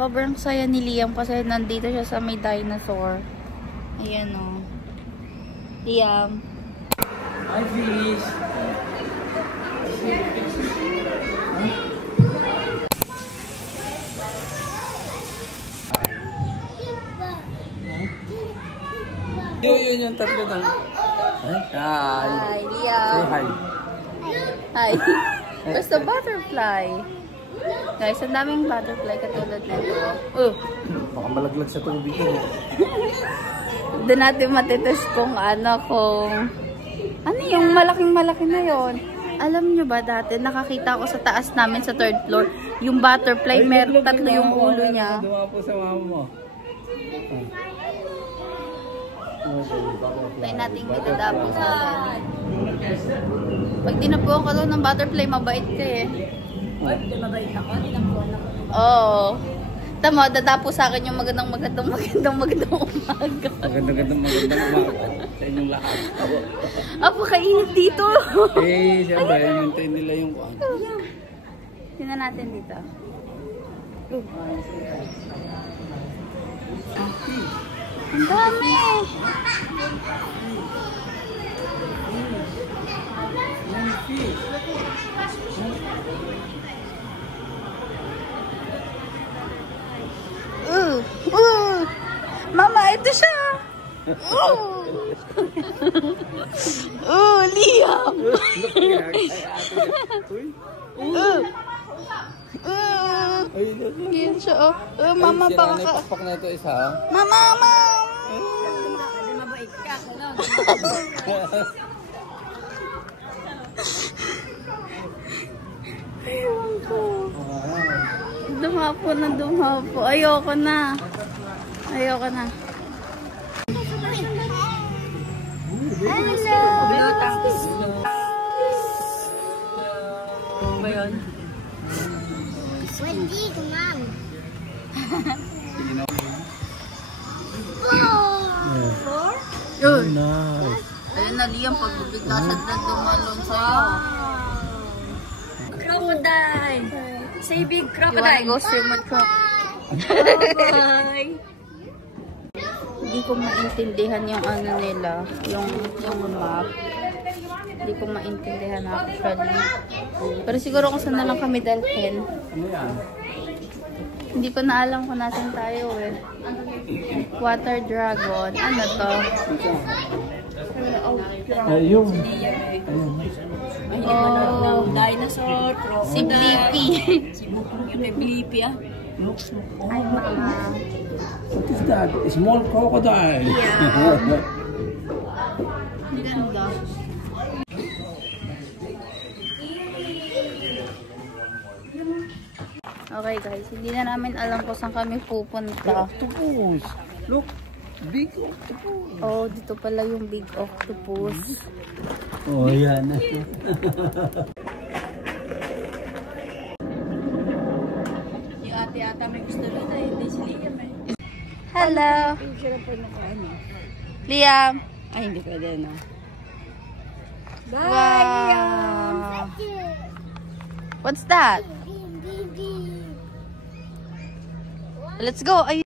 Sobrang saya ni Liam kasi nandito siya sa may dinosaur. Ayan o. Liam. Hi, fish. Yun yung tatlo ng... Hi. Hi, Liam. Say hi. Hi. There's the butterfly. Guys, ang daming butterfly katulad nito. Baka malaglag sa tubig yun. Doon natin matitest kung ano yung malaking-malaki na yon. Alam nyo ba dati, nakakita ko sa taas namin sa 3rd floor, yung butterfly, meron tatlo yung ulo niya. Dumapo sa mama mo. Tayo natin itadapo sa akin. Pag dinapuan ka daw ng butterfly, mabait ka eh. Mabait ako, dinapuan ako. Oo. Tama, dadapo sa akin yung magandang umaga. Magandang umaga sa inyong lahat. Apo, kainit dito. Eh, siyempre, hintayin nila yung kuwan. Tingnan natin dito. Ang dami. Mama, ito siya. Liam. Yan siya, oh. Mama, baka ka. Pakpak na ito isa, ha? Mama. Mabait ka, kalog. Ewan ko. Dumapo. Ayoko na. Hello. Ba yun? Wendy, mom. Yun. Nice. Ayun na, Liam, pag bigla siya na dumalong sa'yo. Crocodile! Say big You wanna crocodile! go swim with Bye! Hindi ko maintindihan yung ano nila, yung map. Hindi ko maintindihan actually. Pero siguro kung saan na lang kami dalhin. Ano yan? Hindi ko na alam kung nasan tayo eh. Water dragon. Ano to? Ayun. Oh, Dinosaur, si Blippi. Yung Blippi ah. Ay, mama. What is that? A small crocodile. Ganda. Okay guys, hindi na namin alam kung saan kami pupunta. Octopus. Look, big octopus. Oh, dito pala yung big octopus. Oh, yan. Yung ate ata may gusto rin ay hindi si Liam eh. Hello. Picture po na ko ano. Liam. Ay, hindi pwede na. Wow. What's that? Let's go.